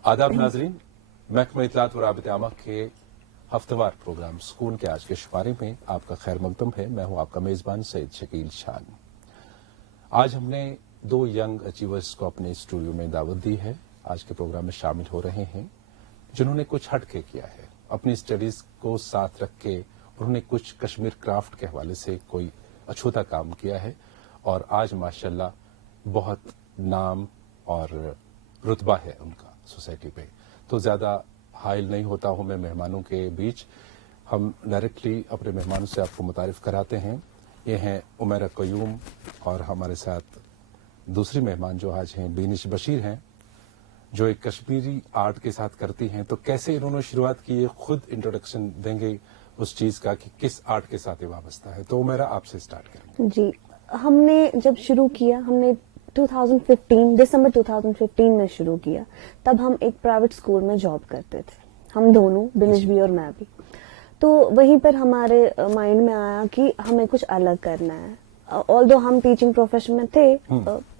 आदाब नाजरीन, महकमा इत्तलात व राबित आमा के हफ्तेवार प्रोग्राम सुकून के आज के शुमारे में आपका खैर मकदम है। मैं हूं आपका मेजबान सैयद शकील शान। आज हमने 2 यंग अचीवर्स को अपने स्टूडियो में दावत दी है। आज के प्रोग्राम में शामिल हो रहे हैं जिन्होंने कुछ हटके किया है। अपनी स्टडीज को साथ रख के उन्होंने कुछ कश्मीर क्राफ्ट के हवाले से कोई अछूता काम किया है और आज माशाल्लाह बहुत नाम और रुतबा है उनका सोसाइटी पे। तो ज्यादा हाइल नहीं होता हूं मैं मेहमानों के बीच, हम डायरेक्टली अपने मेहमानों से आपको मुतारिफ कराते हैं। ये हैं उमैरा कयूम और हमारे साथ दूसरी मेहमान जो आज हैं बीनिश बशीर हैं, जो एक कश्मीरी आर्ट के साथ करती हैं। तो कैसे इन्होंने शुरुआत की, ये खुद इंट्रोडक्शन देंगे उस चीज का कि किस आर्ट के साथ ये वाबस्ता है। तो उमैरा आपसे स्टार्ट करेंगे। जी, हमने जब शुरू किया, हमने 2015 दिसंबर 2015 में शुरू किया। तब हम एक प्राइवेट स्कूल में जॉब करते थे, हम दोनों, बिनिश भी और मैं भी। तो वहीं पर हमारे माइंड में आया कि हमें कुछ अलग करना है। ऑल्दो हम टीचिंग प्रोफेशन में थे,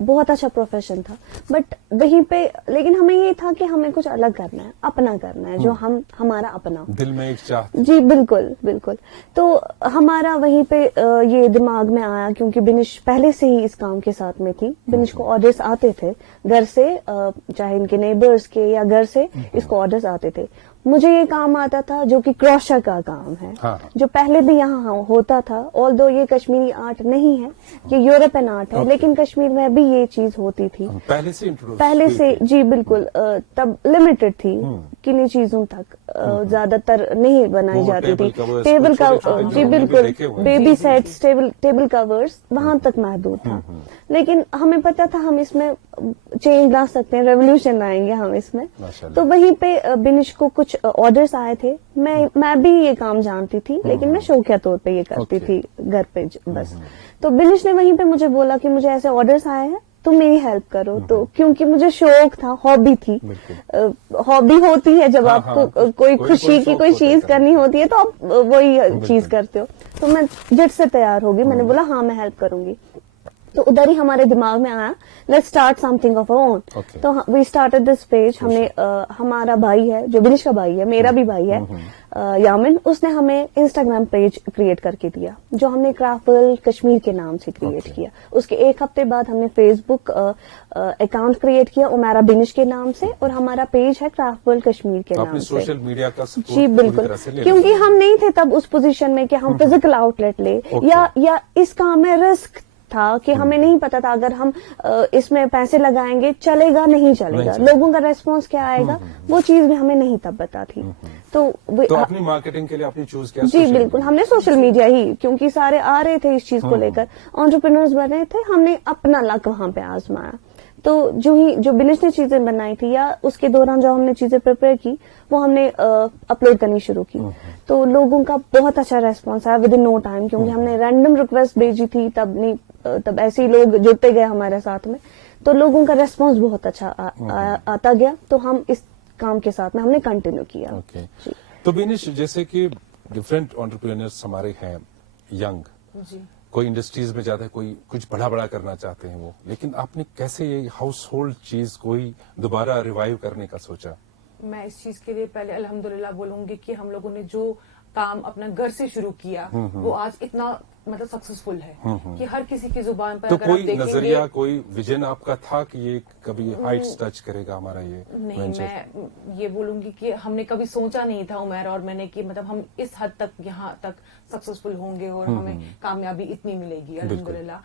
बहुत अच्छा प्रोफेशन था, बट वहीं पे लेकिन हमें ये था कि हमें कुछ अलग करना है, अपना करना है, जो हमारा अपना दिल में एक चाह। जी बिल्कुल बिल्कुल। तो हमारा वहीं पे ये दिमाग में आया, क्योंकि बिनिश पहले से ही इस काम के साथ में थी। बिनिश को ऑर्डर्स आते थे घर से, चाहे इनके नेबर्स के या घर से इसको ऑर्डर्स आते थे। मुझे ये काम आता था जो कि क्रोशा का काम है, जो पहले भी यहाँ होता था। ऑल्दो ये कश्मीरी आर्ट नहीं है, ये यूरोपियन आर्ट है, लेकिन कश्मीर में भी ये चीज होती थी पहले से। जी बिल्कुल, तब लिमिटेड थी, किन्हीं चीजों तक ज्यादातर नहीं बनाई जाती थी। टेबल का, जी बिल्कुल, बेबी सेट्स, टेबल कवर्स वहां तक महदूद था। लेकिन हमें पता था हम इसमें चेंज ला सकते हैं, रेवोल्यूशन लाएंगे हम इसमें। तो वहीं पे बिनिश को कुछ ऑर्डर्स आए थे। मैं भी ये काम जानती थी, लेकिन मैं शौकिया तौर पे ये करती थी घर पे बस। तो बिनिश ने वहीं पे मुझे बोला कि मुझे ऐसे ऑर्डर्स आए हैं, तुम मेरी हेल्प करो। तो क्योंकि मुझे शौक था, हॉबी थी, हॉबी होती है जब आपको कोई खुशी की कोई चीज करनी होती है तो आप वही चीज करते हो। तो मैं झट से तैयार हो गई, मैंने बोला हाँ मैं हेल्प करूंगी। तो उधर ही हमारे दिमाग में आया, let's start something of our own. तो वी स्टार्टेड दिस पेज। हमने हमारा भाई है, जो बिनिश का भाई है, मेरा भी भाई है, यामिन, उसने हमें इंस्टाग्राम पेज क्रिएट करके दिया, जो हमने क्राफ्ट वर्ल्ड कश्मीर के नाम से क्रिएट किया। उसके 1 हफ्ते बाद हमने फेसबुक अकाउंट क्रिएट किया उमैरा बिनिश के नाम से, और हमारा पेज है क्राफ्ट वर्ल्ड कश्मीर के नाम से। सोशल मीडिया का जी बिल्कुल, क्योंकि हम नहीं थे तब उस पोजीशन में कि हम फिजिकल आउटलेट ले, या इस काम में रिस्क था कि हमें नहीं पता था अगर हम इसमें पैसे लगाएंगे चलेगा नहीं चलेगा, लोगों का रेस्पॉन्स क्या आएगा, वो चीज भी हमें नहीं तब पता थी। तो अपनी मार्केटिंग के लिए आपने चूज किया? जी बिल्कुल, हमने सोशल मीडिया ही, क्योंकि सारे आ रहे थे इस चीज को लेकर, एंटरप्रेन्योर्स बन रहे थे, हमने अपना लक वहां पे आजमाया। तो जो बिनिश ने चीजें बनाई थी, या उसके दौरान जो हमने चीजें प्रिपेयर की, वो हमने अपलोड करनी शुरू की। तो लोगों का बहुत अच्छा रेस्पॉन्स आया विद इन नो टाइम, क्योंकि हमने रैंडम रिक्वेस्ट भेजी थी तब ऐसे ही लोग जुड़ते गए हमारे साथ में। तो लोगों का रेस्पॉन्स बहुत अच्छा आता गया, तो हम इस काम के साथ में हमने कंटिन्यू किया। तो बिनिश, जैसे कि डिफरेंट एंटरप्रेन्योर्स हमारे हैं यंग, कोई इंडस्ट्रीज में जाता है, कोई कुछ बड़ा करना चाहते हैं वो, लेकिन आपने कैसे ये हाउस होल्ड चीज को ही दोबारा रिवाइव करने का सोचा? मैं इस चीज के लिए पहले अल्हम्दुलिल्लाह बोलूंगी कि हम लोगों ने जो काम अपना घर से शुरू किया वो आज इतना मतलब सक्सेसफुल है कि हर किसी की जुबान पर। तो कोई नजरिया, कोई विजन आपका था कि ये कभी हाइट्स टच करेगा हमारा ये? नहीं, मैं ये बोलूंगी कि हमने कभी सोचा नहीं था उमैरा और मैंने कि मतलब हम इस हद तक यहाँ तक सक्सेसफुल होंगे और हमें कामयाबी इतनी मिलेगी अल्हम्दुलिल्लाह।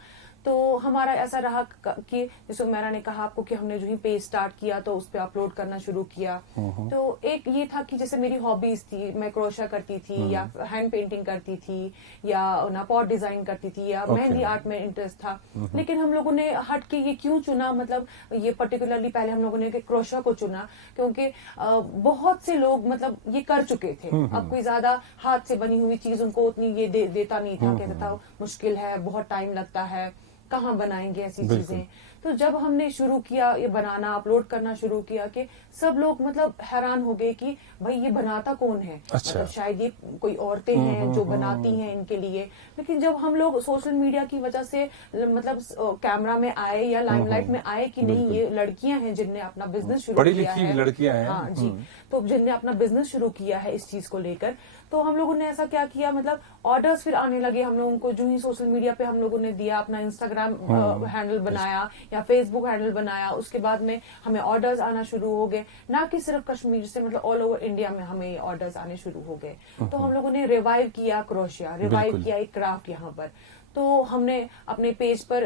तो हमारा ऐसा रहा कि जैसे उमैरा ने कहा आपको कि हमने जो ही पेज स्टार्ट किया तो उस पर अपलोड करना शुरू किया। तो एक ये था कि जैसे मेरी हॉबीज थी, मैं क्रोशा करती थी या हैंड पेंटिंग करती थी या ना पॉट डिजाइन करती थी या मेहंदी आर्ट में इंटरेस्ट था। लेकिन हम लोगों ने हट के ये क्यों चुना, मतलब ये पर्टिकुलरली पहले हम लोगों ने क्रोशा को चुना क्योंकि बहुत से लोग मतलब ये कर चुके थे। अब कोई ज्यादा हाथ से बनी हुई चीज उनको उतनी ये देता नहीं था, कहता था मुश्किल है, बहुत टाइम लगता है, कहाँ बनाएंगे ऐसी चीजें। तो जब हमने शुरू किया ये बनाना, अपलोड करना शुरू किया, कि सब लोग मतलब हैरान हो गए कि भाई ये बनाता कौन है। अच्छा। मतलब शायद ये कोई औरतें हैं जो बनाती हैं इनके लिए। लेकिन जब हम लोग सोशल मीडिया की वजह से मतलब कैमरा में आए या लाइमलाइट में आए कि नहीं ये लड़कियां हैं जिनने अपना बिजनेस शुरू पढ़ी किया लिखी है, लड़कियां हैं। हाँ जी, तो जिनने अपना बिजनेस शुरू किया है इस चीज को लेकर, तो हम लोगों ने ऐसा क्या किया, मतलब ऑर्डर्स फिर आने लगे हम लोगों को। जो ही सोशल मीडिया पे हम लोगों ने दिया, अपना इंस्टाग्राम हैंडल बनाया या फेसबुक हैंडल बनाया, उसके बाद में हमें ऑर्डर्स आना शुरू हो गए, ना कि सिर्फ कश्मीर से, मतलब ऑल ओवर इंडिया में हमें ऑर्डर्स आने शुरू हो गए। तो हम लोगों ने रिवाइव किया क्रोशिया, रिवाइव किया एक क्राफ्ट यहाँ पर। तो हमने अपने पेज पर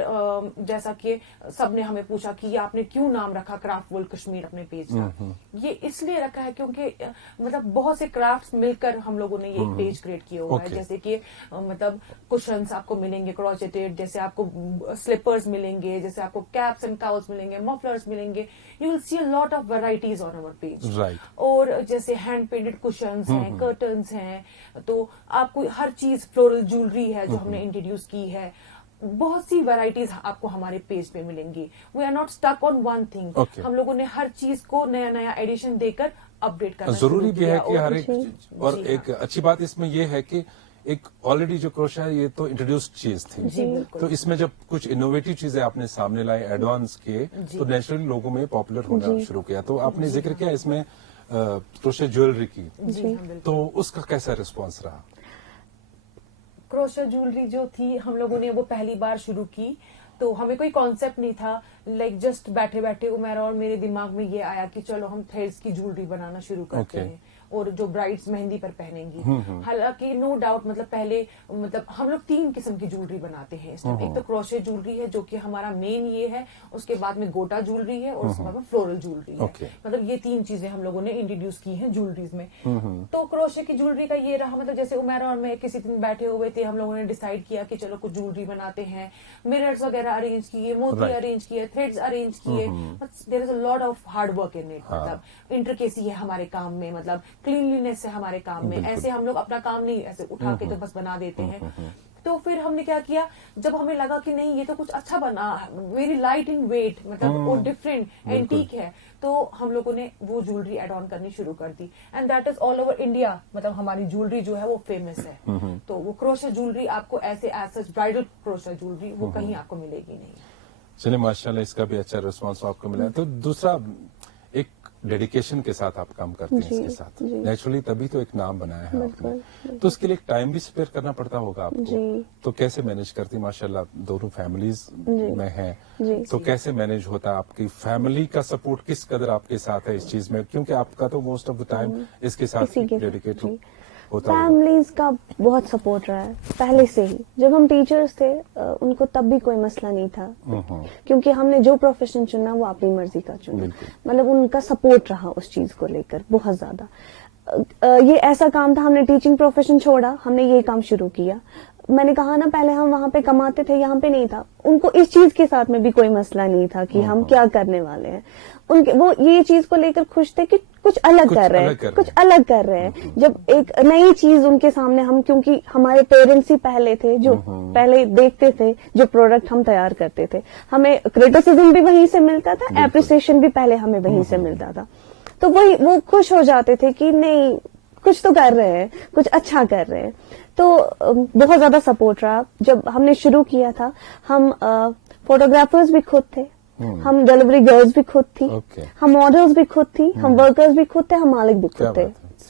जैसा कि सबने हमें पूछा कि ये आपने क्यों नाम रखा क्राफ्ट वर्ल्ड कश्मीर अपने पेज का, ये इसलिए रखा है क्योंकि मतलब बहुत से क्राफ्ट्स मिलकर हम लोगों ने ये पेज क्रिएट किया हुआ है। जैसे कि मतलब कुशन्स आपको मिलेंगे क्रोचेटेड, जैसे आपको स्लीपर्स मिलेंगे, जैसे आपको कैप्स एंड काउल्स मिलेंगे, मफलर्स मिलेंगे। You will see a lot of varieties on our page. और जैसे हैंड पेंटेड कुशन्स हैं, कर्टन्स हैं, तो आपको हर चीज, फ्लोरल ज्वेलरी है जो हमने इंट्रोड्यूस की है, बहुत सी वैरायटीज आपको हमारे पेज पे मिलेंगी। We are not stuck on one thing. हम लोगों ने हर चीज को नया नया एडिशन देकर अपडेट करना जरूरी भी है कि हर एक। और एक अच्छी बात इसमें यह है कि एक ऑलरेडी जो क्रोशिया है ये तो इंट्रोड्यूस्ड चीज थी, तो इसमें जब कुछ इनोवेटिव चीजें आपने सामने लाई, एडवांस किए, तो नेचुरली लोगों में पॉपुलर होना शुरू किया। तो आपने जिक्र किया इसमें क्रोशिया ज्वेलरी की, तो उसका कैसा रिस्पॉन्स रहा? क्रोशिया ज्वेलरी जो थी हम लोगों ने वो पहली बार शुरू की, तो हमें कोई कॉन्सेप्ट नहीं था। लाइक जस्ट बैठे बैठे उमेरा और मेरे दिमाग में ये आया कि चलो हम थ्रेड्स की ज्वेलरी बनाना शुरू करते हैं, और जो ब्राइड्स मेहंदी पर पहनेंगी। हालांकि नो डाउट मतलब पहले मतलब हम लोग 3 किस्म की ज्वेलरी बनाते हैं इस टाइम। एक तो क्रोशिया ज्वेलरी है जो कि हमारा मेन ये है, उसके बाद में गोटा ज्वेलरी है, और उसके बाद में फ्लोरल ज्वेलरी है। मतलब ये 3 चीजें हम लोगों ने इंट्रोड्यूस की हैं ज्वेलरीज में। तो क्रोशिया की ज्वेलरी का ये रहा, मतलब जैसे उमेरा और मैं किसी दिन बैठे हुए थे, हम लोगों ने डिसाइड किया कि चलो कुछ ज्वेलरी बनाते हैं, मिरर्स वगैरह अरेंज किए, मोती अरेंज किए, थ्रेड्स अरेंज किए। There is a lot of hard work in it. मतलब इंट्रिकेसी है हमारे काम में, मतलब क्लीनलीनेस है हमारे काम में। ऐसे हम लोग अपना काम नहीं ऐसे उठा के तो बस बना देते हैं। तो फिर हमने क्या किया, जब हमें लगा कि नहीं ये तो कुछ अच्छा बना, वेरी लाइट इन वेट, मतलब वो डिफरेंट एंटीक है, तो हम लोगों ने वो ज्वेलरी एड ऑन करनी शुरू कर दी। And that is all over India. मतलब हमारी ज्वेलरी जो है वो फेमस है। तो वो क्रोशिया ज्वेलरी आपको ऐसे as such bridal crochet jewellery वो कहीं आपको मिलेगी नहीं। चलिए माशाल्लाह, इसका भी अच्छा रिस्पॉन्स आपको मिला है। तो दूसरा, एक डेडिकेशन के साथ आप काम करते हैं इसके साथ, नेचुरली तभी तो एक नाम बनाया है आपने। तो उसके लिए एक टाइम भी स्पेयर करना पड़ता होगा आपको, तो कैसे मैनेज करती? माशाल्लाह दोनों फैमिलीज में हैं, तो कैसे मैनेज होता है? आपकी फैमिली का सपोर्ट किस कदर आपके साथ है इस चीज में, क्योंकि आपका तो मोस्ट ऑफ द टाइम इसके साथ डेडिकेटेड होता है। फैमिलीज का बहुत सपोर्ट रहा है पहले से ही। जब हम टीचर्स थे उनको तब भी कोई मसला नहीं था, क्योंकि हमने जो प्रोफेशन चुना वो अपनी मर्जी का चुना। मतलब उनका सपोर्ट रहा उस चीज को लेकर बहुत ज्यादा। ये ऐसा काम था, हमने टीचिंग प्रोफेशन छोड़ा, हमने ये काम शुरू किया। मैंने कहा ना पहले हम वहां पे कमाते थे, यहाँ पे नहीं था। उनको इस चीज के साथ में भी कोई मसला नहीं था कि हम क्या करने वाले हैं। उनके वो ये चीज को लेकर खुश थे कि कुछ अलग कर रहे हैं, कुछ अलग कर रहे हैं। जब एक नई चीज उनके सामने हम, क्योंकि हमारे पेरेंट्स ही पहले थे जो पहले देखते थे जो प्रोडक्ट हम तैयार करते थे, हमें क्रिटिसिज्म भी वहीं से मिलता था, एप्रिसिएशन भी पहले हमें वहीं से मिलता था। तो वही वो खुश हो जाते थे कि नहीं कुछ तो कर रहे हैं, कुछ अच्छा कर रहे हैं। तो बहुत ज्यादा सपोर्ट रहा। जब हमने शुरू किया था, हम फोटोग्राफर्स भी खुद थे, हम डिलीवरी गर्ल्स भी खुद थी, हम मॉडल्स भी खुद थी, हम वर्कर्स भी खुद थे, हम मालिक भी खुद थे,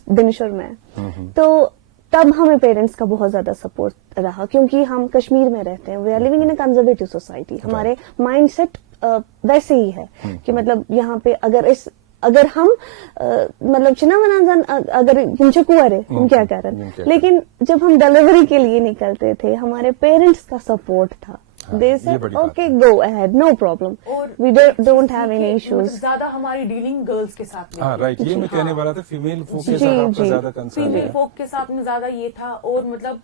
बिनिशर में। तो तब हमें पेरेंट्स का बहुत ज्यादा सपोर्ट रहा, क्योंकि हम कश्मीर में रहते हैं, we are living in a conservative society. हमारे माइंडसेट वैसे ही है कि मतलब यहाँ पे अगर हम मतलब चिनावनाजन अगर कुआरे हम क्या कर रहे हैं, लेकिन जब हम डिलीवरी के लिए निकलते थे हमारे पेरेंट्स का सपोर्ट था। They said, okay, go ahead, no problem. We don't have any issues. ज्यादा हमारी डीलिंग गर्ल्स के साथ में। राइट, ये मैं कहने वाला था, फीमेल फोक के साथ आपका ज्यादा कंसर्न है। फीमेल फोक के साथ में ज्यादा ये था, और मतलब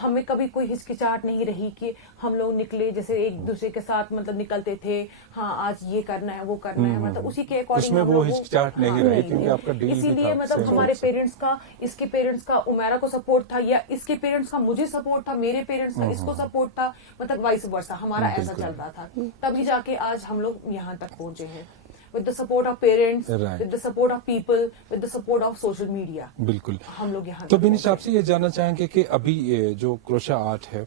हमें कभी कोई हिचकिचाहट नहीं रही कि हम लोग निकले जैसे एक दूसरे के साथ मतलब निकलते थे, हाँ आज ये करना है वो करना है, मतलब उसी के अकॉर्डिंग उसमें वो हिचकिचाहट नहीं रही, क्योंकि आपका डील भी था। इसीलिए मतलब हमारे पेरेंट्स का, इसके पेरेंट्स का उमेरा को सपोर्ट था, या इसके पेरेंट्स का मुझे सपोर्ट था, मेरे पेरेंट्स का इसको सपोर्ट था, मतलब वाइस वर्सा, हमारा ऐसा चल रहा था, तभी जाके आज हम लोग यहाँ तक पहुंचे हैं, with the support of parents, Right. with the support of people, with the support of social media. बिल्कुल। हम लोग यहाँ तो तक बिनिश पहुंचे। आपसे ये जानना चाहेंगे कि अभी ये जो क्रोशा आर्ट है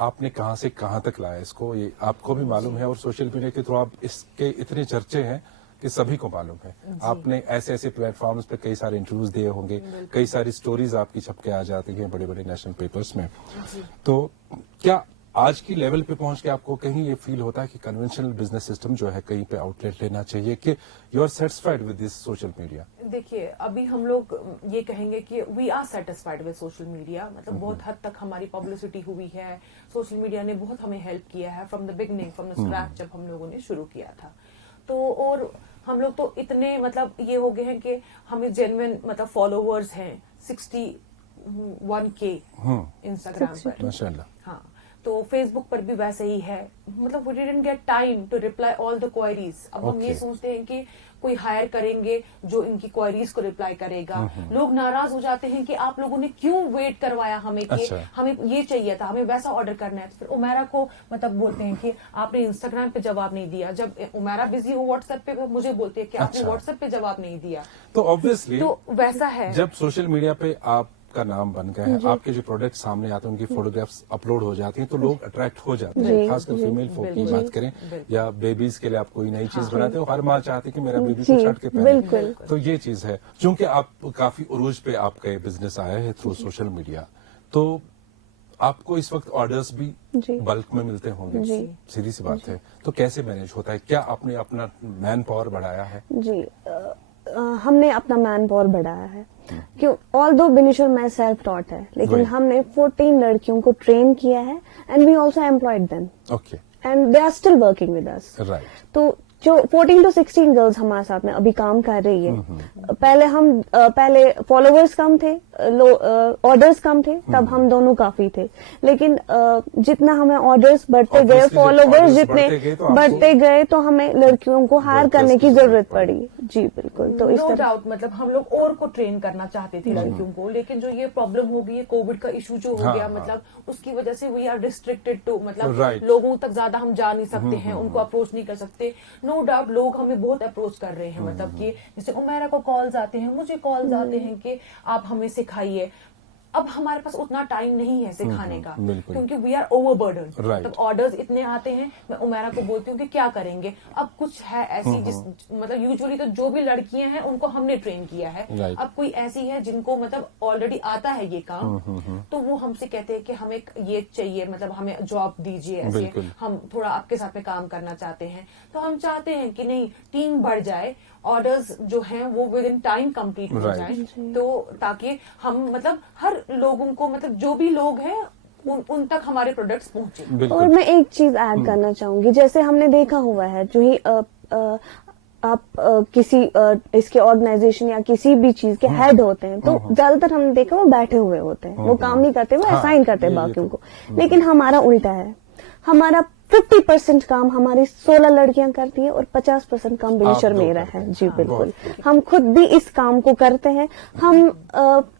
आपने कहाँ से कहाँ तक लाया इसको, ये आपको भी मालूम है और सोशल मीडिया के थ्रू आप इसके इतने चर्चे हैं कि सभी को मालूम है। आपने ऐसे ऐसे प्लेटफॉर्म्स पे कई सारे इंटरव्यूज दिए होंगे, कई सारी स्टोरीज आपकी छप के आ जाती हैं बड़े बड़े नेशनल पेपर्स में। तो क्या आज की लेवल पे पहुंच के आपको कहीं ये फील होता है कि कन्वेंशनल बिजनेस सिस्टम जो है कहीं पे आउटलेट लेना चाहिए, कि you are satisfied with this social media? देखिए, अभी हम लोग ये कहेंगे कि we are satisfied with social media, मतलब बहुत हद तक हमारी पब्लिसिटी हुई है, सोशल मीडिया ने बहुत हमें हेल्प किया है from the beginning, from the scratch, जब हम लोगों ने शुरू किया था। तो और हम लोग तो इतने मतलब ये हो गए हैं कि हमें जेन्युइन मतलब फॉलोवर्स हैं 61K इंस्टाग्राम पर, माशाल्लाह। हाँ। तो फेसबुक पर भी वैसे ही है, मतलब we didn't get time to reply all the queries. अब हम ये सोचते हैं कि कोई हायर करेंगे जो इनकी क्वेरीज को रिप्लाई करेगा, लोग नाराज हो जाते हैं कि आप लोगों ने क्यों वेट करवाया हमें, कि अच्छा। हमें ये चाहिए था, हमें वैसा ऑर्डर करना है। तो फिर उमेरा को मतलब बोलते हैं कि आपने इंस्टाग्राम पे जवाब नहीं दिया, जब उमेरा बिजी हो व्हाट्सएप पे वो मुझे बोलती है कि आपने अच्छा। व्हाट्सएप पे जवाब नहीं दिया। तो ऑब्वियसली तो वैसा है, जब सोशल मीडिया पे आपका नाम बन गया है, आपके जो प्रोडक्ट सामने आते हैं उनकी फोटोग्राफ्स अपलोड हो जाती हैं, तो लोग अट्रैक्ट हो जाते हैं। खासकर फीमेल folk की बात करें या बेबीज के लिए आप कोई नई चीज बनाते हो, हर माँ चाहती है कि मेरा बेबी को छट के पहने, तो ये चीज है। चूंकि आप काफी उरूज पे आपका बिजनेस आया है थ्रू सोशल मीडिया, तो आपको इस वक्त ऑर्डर्स भी बल्क में मिलते होंगे, सीधी सी बात है। तो कैसे मैनेज होता है? क्या आपने अपना मैन पावर बढ़ाया है? जी, हमने अपना मैन पावर बढ़ाया है, क्यों ऑल्दो बिनिश और मैं सेल्फ टॉट है, लेकिन हमने 14 लड़कियों को ट्रेन किया है and we also employed them, okay, and they are still working with us. Right. तो जो 14 to 16 गर्ल्स हमारे साथ में अभी काम कर रही है, पहले फॉलोवर्स कम थे, ऑर्डर्स कम थे, तब हम दोनों काफी थे, लेकिन जितना हमें ऑर्डर्स बढ़ते गए, फॉलोवर्स जितने बढ़ते गए, तो हमें लड़कियों को हायर करने की जरूरत पड़ी। जी बिल्कुल। तो इस नो तरह डाउट, मतलब हम लोग और को ट्रेन करना चाहते थे लड़कियों को, लेकिन जो ये प्रॉब्लम हो गई है, कोविड का इशू जो हो गया, मतलब उसकी वजह से वी आर रिस्ट्रिक्टेड टू, मतलब लोगों तक ज्यादा हम जा नहीं सकते हैं, उनको अप्रोच नहीं कर सकते। नो डाउट लोग हमें बहुत अप्रोच कर रहे हैं, मतलब कि जैसे उमेरा को कॉल्स आते हैं, मुझे कॉल्स आते हैं कि आप हमें सिखाइए। अब हमारे पास उतना टाइम नहीं है सिखाने का, क्योंकि वी आर ओवरबर्डन, मतलब ऑर्डर्स इतने आते हैं। मैं उमेरा को बोलती हूँ कि क्या करेंगे, अब कुछ है ऐसी जिस मतलब यूजुअली तो जो भी लड़कियां हैं उनको हमने ट्रेन किया है, अब कोई ऐसी है जिनको मतलब ऑलरेडी आता है ये काम, तो वो हमसे कहते हैं कि हमें ये चाहिए, मतलब हमें जॉब दीजिए, ऐसे हम थोड़ा आपके साथ में काम करना चाहते हैं। तो हम चाहते हैं कि नहीं, टीम बढ़ जाए, ऑर्डर्स जो हैं वो विद इन टाइम कंप्लीट हो जाए, तो ताकि हम मतलब हर लोगों को, मतलब जो भी लोग हैं उन तक हमारे प्रोडक्ट्स पहुंचे। और मैं एक चीज ऐड करना चाहूंगी, जैसे हमने देखा हुआ है, जो ही आप किसी इसके ऑर्गेनाइजेशन या किसी भी चीज के हेड होते हैं, तो ज्यादातर हमने देखा वो बैठे हुए होते हैं, वो काम नहीं करते, वो असाइन करते हैं बाकियों को। लेकिन हमारा उल्टा है, हमारा 50% काम हमारी 16 लड़कियां करती हैं और 50% काम बिनिश और मेरा है। जी बिल्कुल, हम खुद भी इस काम को करते हैं। हम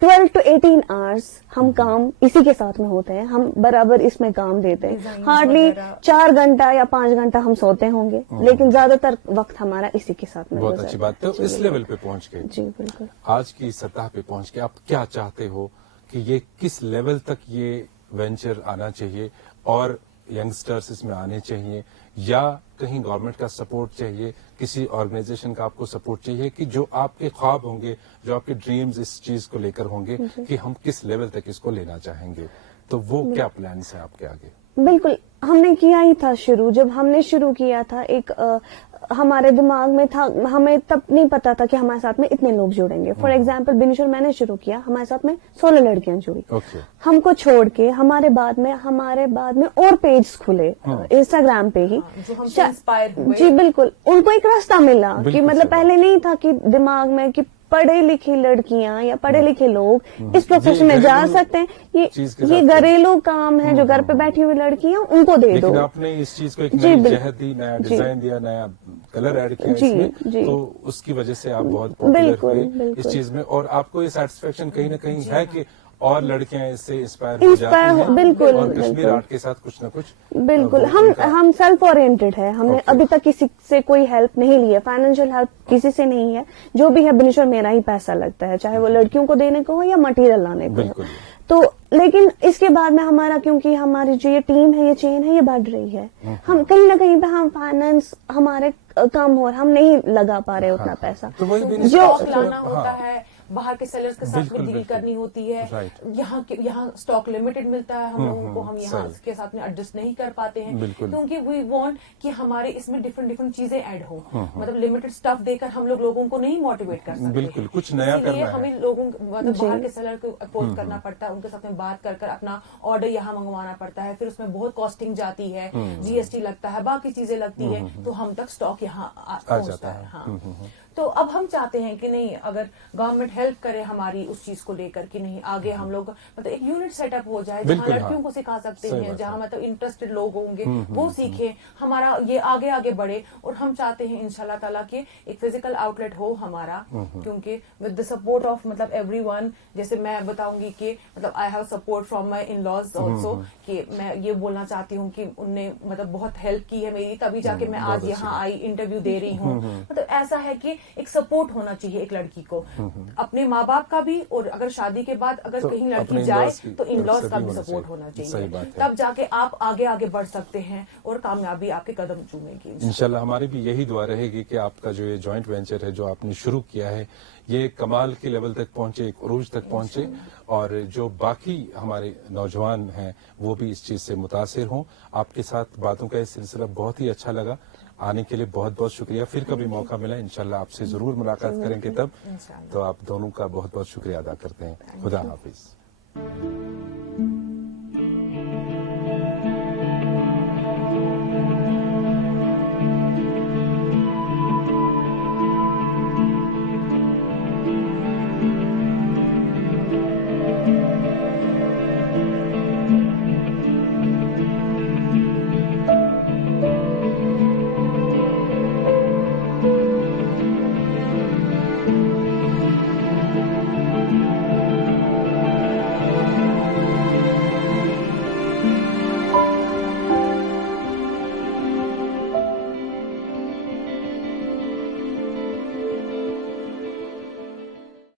12 to 18 आवर्स हम काम इसी के साथ में होते हैं, हम बराबर इसमें काम देते हैं। हार्डली 4 घंटा या 5 घंटा हम सोते होंगे, लेकिन ज्यादातर वक्त हमारा इसी के साथ में। बहुत अच्छी बात है। तो इस लेवल पे पहुंच के, जी बिल्कुल, आज की सतह पे पहुंच के आप क्या चाहते हो कि ये किस लेवल तक ये वेंचर आना चाहिए, और यंगस्टर्स इसमें आने चाहिए, या कहीं गवर्नमेंट का सपोर्ट चाहिए, किसी ऑर्गेनाइजेशन का आपको सपोर्ट चाहिए, कि जो आपके ख्वाब होंगे, जो आपके ड्रीम्स इस चीज को लेकर होंगे कि हम किस लेवल तक इसको लेना चाहेंगे, तो वो क्या प्लान्स हैं आपके आगे? बिल्कुल, हमने किया ही था शुरू। जब हमने शुरू किया था, एक हमारे दिमाग में था, हमें तब नहीं पता था कि हमारे साथ में इतने लोग जुड़ेंगे। फॉर एग्जाम्पल बिनिश और मैंने शुरू किया, हमारे साथ में 16 लड़कियां जुड़ी। हमको छोड़ के हमारे बाद में और पेज खुले इंस्टाग्राम पे ही, जो हमसे इंस्पायर हुए। जी बिल्कुल, उनको एक रास्ता मिला कि मतलब पहले नहीं था कि दिमाग में कि पढ़े लिखी लड़कियां या पढ़े लिखे लोग इस प्रोफेशन में जा सकते हैं। ये घरेलू काम है, जो घर पे बैठी हुई लड़कियां, उनको दे दो। आपने इस चीज को एक नई जहत दी, नया डिजाइन दिया, नया कलर ऐड किया इसमें, तो उसकी वजह से आप बहुत पॉपुलर हुए इस चीज में, और आपको ये सेटिस्फेक्शन कहीं ना कहीं है कि اور لڑکیاں اس سے انسپائر ہو جاتی ہیں بالکل اور کشمیر آرٹ کے ساتھ کچھ نہ کچھ بالکل ہم سیلف اورینٹڈ ہے. ہم نے ابھی تک کسی سے کوئی ہیلپ نہیں لی ہے, فائنینشیل ہیلپ کسی سے نہیں ہے. جو بھی ہے بنش اور میرا ہی پیسہ لگتا ہے, چاہے وہ لڑکیوں کو دینے کو ہو یا مٹیریل لانے کو ہو. تو لیکن اس کے بعد میں ہمارا, کیونکہ ہماری جو یہ ٹیم ہے, یہ چین ہے, یہ بڑھ رہی ہے. ہم کہیں نہ کہیں پہ ہم فائنانس ہمارے کم ہو, ہم نہیں لگا پا رہے اتنا پیسہ. جو لانا ہوتا ہے, باہر کے سیلرز کے ساتھ میں ڈیل کرنی ہوتی ہے. یہاں اسٹاک لمیٹڈ ملتا ہے ہم لوگوں کو, ہم یہاں اس کے ساتھ میں ایڈجسٹ نہیں کر پاتے ہیں, کیونکہ وی وانٹ کہ ہمارے اس میں ڈفرنٹ چیزیں ایڈ ہو. مطلب لمیٹڈ اسٹف دے کر ہم لوگوں کو نہیں موٹیویٹ کر سکتے. بالکل کچھ نیا کرنا ہے. ہمیں لوگوں مطلب باہر کے سیلر کو اپروچ کرنا پڑتا ہے, ان کے ساتھ میں بات کر کر اپنا آرڈر یہاں منگوانا پڑتا ہے. پھر اس میں بہت کاسٹنگ جاتی ہے, GST لگتا ہے, باقی چیزیں لگتی ہے, تو ہم تک اسٹاک یہاں پہنچتا ہے. ہاں, تو اب ہم چاہتے ہیں کہ نہیں, اگر گورنمنٹ ہیلپ کرے ہماری اس چیز کو لے کر کہ نہیں, آگے ہم لوگ مطلب ایک یونٹ سیٹ اپ ہو جائے جہاں لڑکیوں کو سکھا سکتے ہیں, جہاں مطلب انٹرسٹڈ لوگ ہوں گے وہ سیکھیں, ہمارا یہ آگے بڑھے. اور ہم چاہتے ہیں انشاءاللہ تعالیٰ کہ ایک فزیکل آؤٹ لیٹ ہو ہمارا, کیونکہ ود دا سپورٹ آف مطلب ایوری ون. جیسے میں بتاؤں گی کہ مطلب I have support from my in laws also, کہ میں یہ بولنا چاہتی ہوں کہ ان نے مطلب بہت ہیلپ کی ہے میری, تبھی جا کے میں آج یہاں آئی, انٹرویو دے رہی ہوں. مطلب ایسا ہے کہ ایک سپورٹ ہونا چاہیے ایک لڑکی کو, اپنے ماں باپ کا بھی, اور اگر شادی کے بعد اگر کہیں لڑکی جائے تو ان لاز کا بھی سپورٹ ہونا چاہیے, تب جا کے آپ آگے بڑھ سکتے ہیں اور کامیابی آپ کے قدم چومے گی. انشاءاللہ ہماری بھی یہی دعا رہے گی کہ آپ کا جو یہ جوائنٹ وینچر ہے جو آپ نے شروع کیا ہے, یہ کمال کے لیول تک پہنچے, ایک عروج تک پہنچے, اور جو باقی ہمارے نوجوان ہیں وہ بھی اس چیز سے متاثر ہوں. آپ کے ساتھ باتوں کا یہ سلسلہ بہت ہی اچھا لگا. آنے کے لیے بہت بہت شکریہ. پھر کبھی موقع ملا انشاءاللہ آپ سے ضرور ملاقات کریں گے تب. تو آپ دونوں کا بہت بہت شکریہ ادا کرتے ہیں. خدا حافظ.